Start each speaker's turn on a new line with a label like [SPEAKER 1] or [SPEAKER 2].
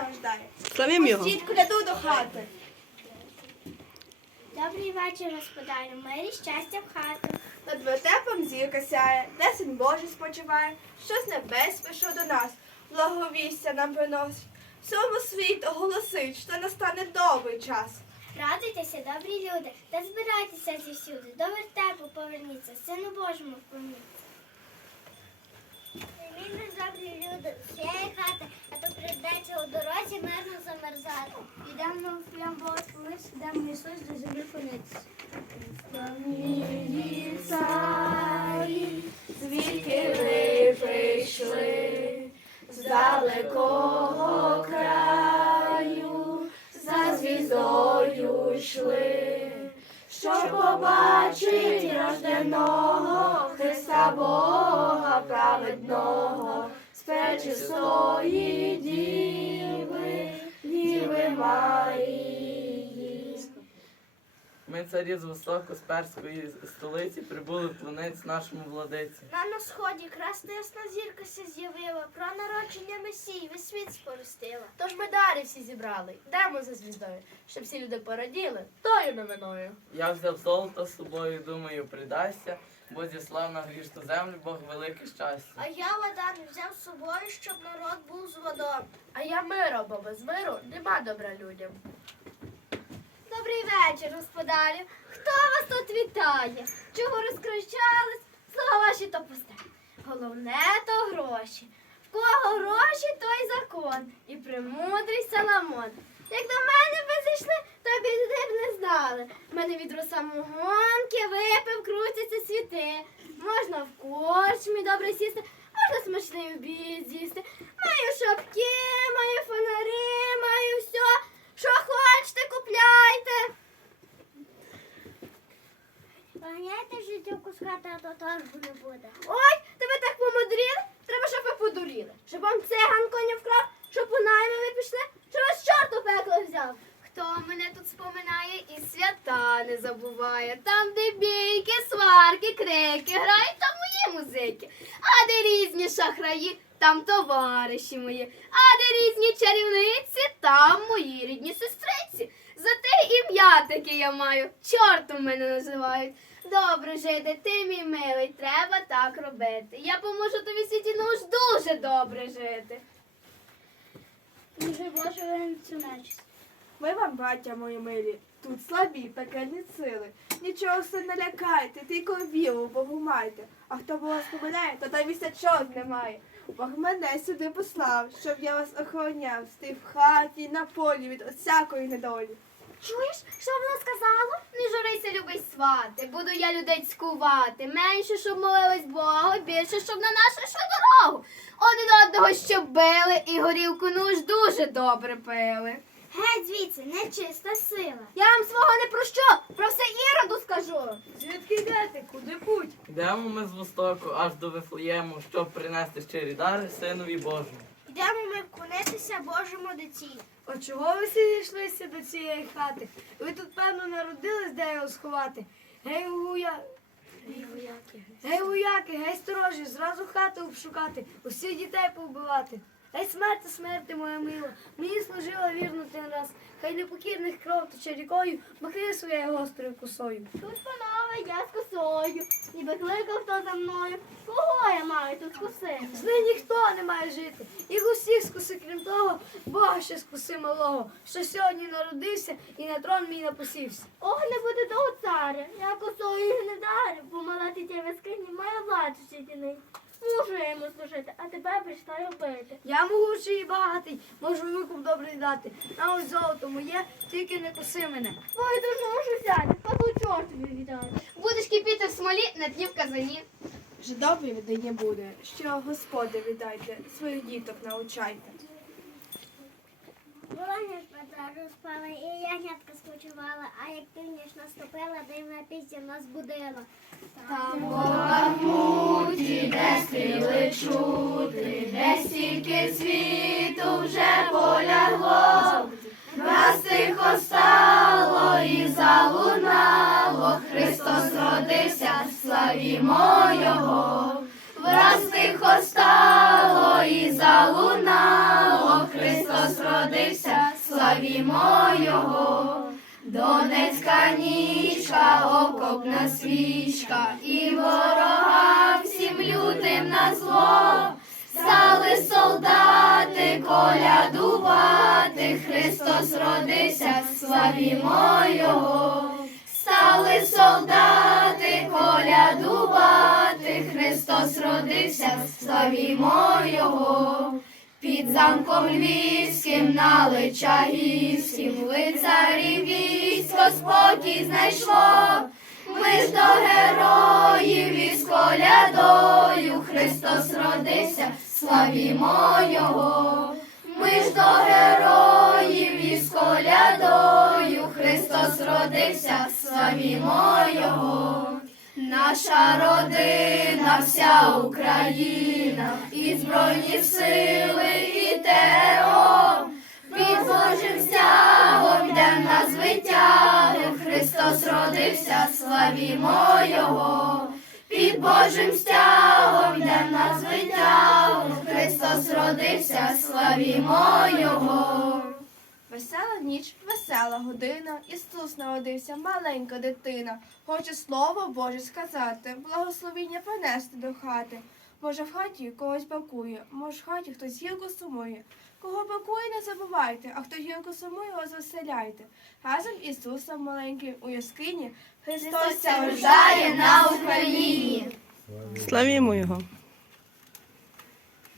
[SPEAKER 1] завждає.
[SPEAKER 2] Славім його.
[SPEAKER 1] Пустіть коляду до хати.
[SPEAKER 3] Добрий вечір, господарю. Мирі щастя в хату.
[SPEAKER 1] Над вертепом зірка сяє, де син Божий спочиває, що з небес пішов до нас, благовістя нам приносить. Всьому світу оголосить, що настане добрий час.
[SPEAKER 3] Радуйтеся, добрі люди, та збирайтеся зівсюди. До вертепу поверніться, сину Божому вклоніться. Добрі люди, хати, у дорозі мирно замерзати. Йдемо в плям Божий колись, йдемо Ісус до землі конець.
[SPEAKER 1] Звідки ви прийшли з далекого краю, за звіздою йшли, щоб побачить рожденого Христа Бога праведного, з пречистої діви, діви Марії.
[SPEAKER 4] Ми царі з востоку з перської столиці прибули в планець нашому владиці.
[SPEAKER 3] На на сході красна ясна зірка се з'явила, про народження Месії весь світ сповістила.
[SPEAKER 5] Тож ми далі всі зібрали, йдемо за звіздою, щоб всі люди пораділи тою новиною.
[SPEAKER 4] Я взяв золото з собою, думаю, придасться, бо зіслав на грішну землю Бог велике щастя.
[SPEAKER 3] А я вода не взяв з собою, щоб народ був з водою.
[SPEAKER 5] А я миро, бо без миру нема добра людям.
[SPEAKER 3] Добрий вечір, господарю. Хто вас тут вітає? Чого розкричались? Слова ваші то пусте. Головне то гроші. В кого гроші, той закон. І премудрий Соломон. Як до мене ви зайшли, то біди б не знали. Мене від самогонки випив, крутяться світи. Можна в корчмі добре сісти, можна смачний обід з'їсти. Маю шапки, маю фонари, маю все. Що хочете, купляйте.
[SPEAKER 6] Поганяйте життєвку з хати, а то торгу не буде.
[SPEAKER 3] Ой, тебе так помудрили? Треба, щоб ви подуріли. Щоб вам циган коня вкрав, щоб у найми ви пішли, щоб вас чорт пекло взяв. Хто мене тут споминає і свята не забуває. Там, де бійки, сварки, крики грають, там мої музики. А де різні шахраї, там товариші мої. А де різні чарівниці, там мої рідні сестриці. За те ім'я таке я маю, чортом мене називають. Добре жити, ти мій милий, треба так робити. Я поможу тобі світі ну уж дуже добре жити.
[SPEAKER 6] Дуже Боже, цю нечість.
[SPEAKER 1] Ми вам, браття мої милі, тут слабі пекельні сили. Нічого си не лякайте, тільки віру Богу майте. А хто вас помиляє, то та місячок немає. Бог мене сюди послав, щоб я вас охороняв, стив в хаті, на полі від усякої недолі.
[SPEAKER 3] Чуєш, що воно сказало? Не журися, любий свати, буду я людей цькувати. Менше, щоб молились Богу, більше, щоб на нашу йшли дорогу. Один одного щоб били і горілку ну ж дуже добре пили.
[SPEAKER 6] Геть звідси, нечиста сила.
[SPEAKER 3] Я вам свого не прощу, про все іроду скажу.
[SPEAKER 5] Звідки йдете? Куди путь?
[SPEAKER 4] Йдемо ми з востоку аж до Вифлеєму, щоб принести щирі дари синові Божому.
[SPEAKER 3] Йдемо ми Божому диті.
[SPEAKER 5] От чого ви всі зійшлися до цієї хати? Ви тут, певно, народились, де його сховати. Гей, гуя. Гей, вояки, гей, сторожі, зразу хату обшукати, усіх дітей повбивати. Гей, смерти, смерти, моя мила, мені служила вірно ти раз. Хай непокірних кров тече рікою, махни своєю гострою косою.
[SPEAKER 3] Тут панове, я з косою. Ніби кликав хто за мною. Кого я маю тут косити?
[SPEAKER 5] З них ніхто не має жити. Їх усіх скуси, Бога ще скуси малого, що сьогодні народився і на трон мій напосівся.
[SPEAKER 3] Ох, не буде того царя. Я косою їх не дарю, бо мала дитя вискині має владу сідіний. Мушу я йому служити, а тебе прийшла й убити.
[SPEAKER 5] Я могучий і багатий, можу викуп добрий дати. На ось золото моє, тільки не коси мене.
[SPEAKER 3] Ой, дуже можу взяти, паду чортові віддати. Будеш кипіти в смолі на дні в казані.
[SPEAKER 1] Вже добре віддання буде, що Господи віддайте, своїх діток научайте.
[SPEAKER 6] Ж Петра спала, і ягнятка спочивала, а як північ наступила, дивна пісня нас будила.
[SPEAKER 1] Там Бахмуті, де стріли чути, де стільки світу вже полягло, Враз тихо стало і залунало, Христос родився, славімо Його. Враз тихо стало і залунало, Христос родився, славімо Його. Донецька нічка, окопна свічка, і ворога всім лютим на зло. Стали солдати колядувати, Христос родився, славімо Його. Стали солдати колядувати, Христос родився, славімо Його. Під замком львівським на Личагівським лицарів військо спокій знайшло. Ми ж до героїв із колядою Христос родився, славімо Його. Ми ж до героїв із колядою Христос родився, славімо Його. Наша родина, вся Україна, і Збройні сили, і ТРО. Під Божим стягом йдем на звитягу, Христос родився, славімо Його. Під Божим стягом йдем на звитягу, Христос родився, славімо Його.
[SPEAKER 2] Весела ніч, весела година, Ісус народився, маленька дитина. Хоче слово Боже сказати, благословіння принести до хати. Може, в хаті когось бакує, може, в хаті хтось гілку сумує. Кого бакує, не забувайте, а хто гілку сумує, розвеселяйте. Разом із Ісусом маленьким у яскині Христос
[SPEAKER 1] Христос рождає на Україні.
[SPEAKER 7] Славімо його.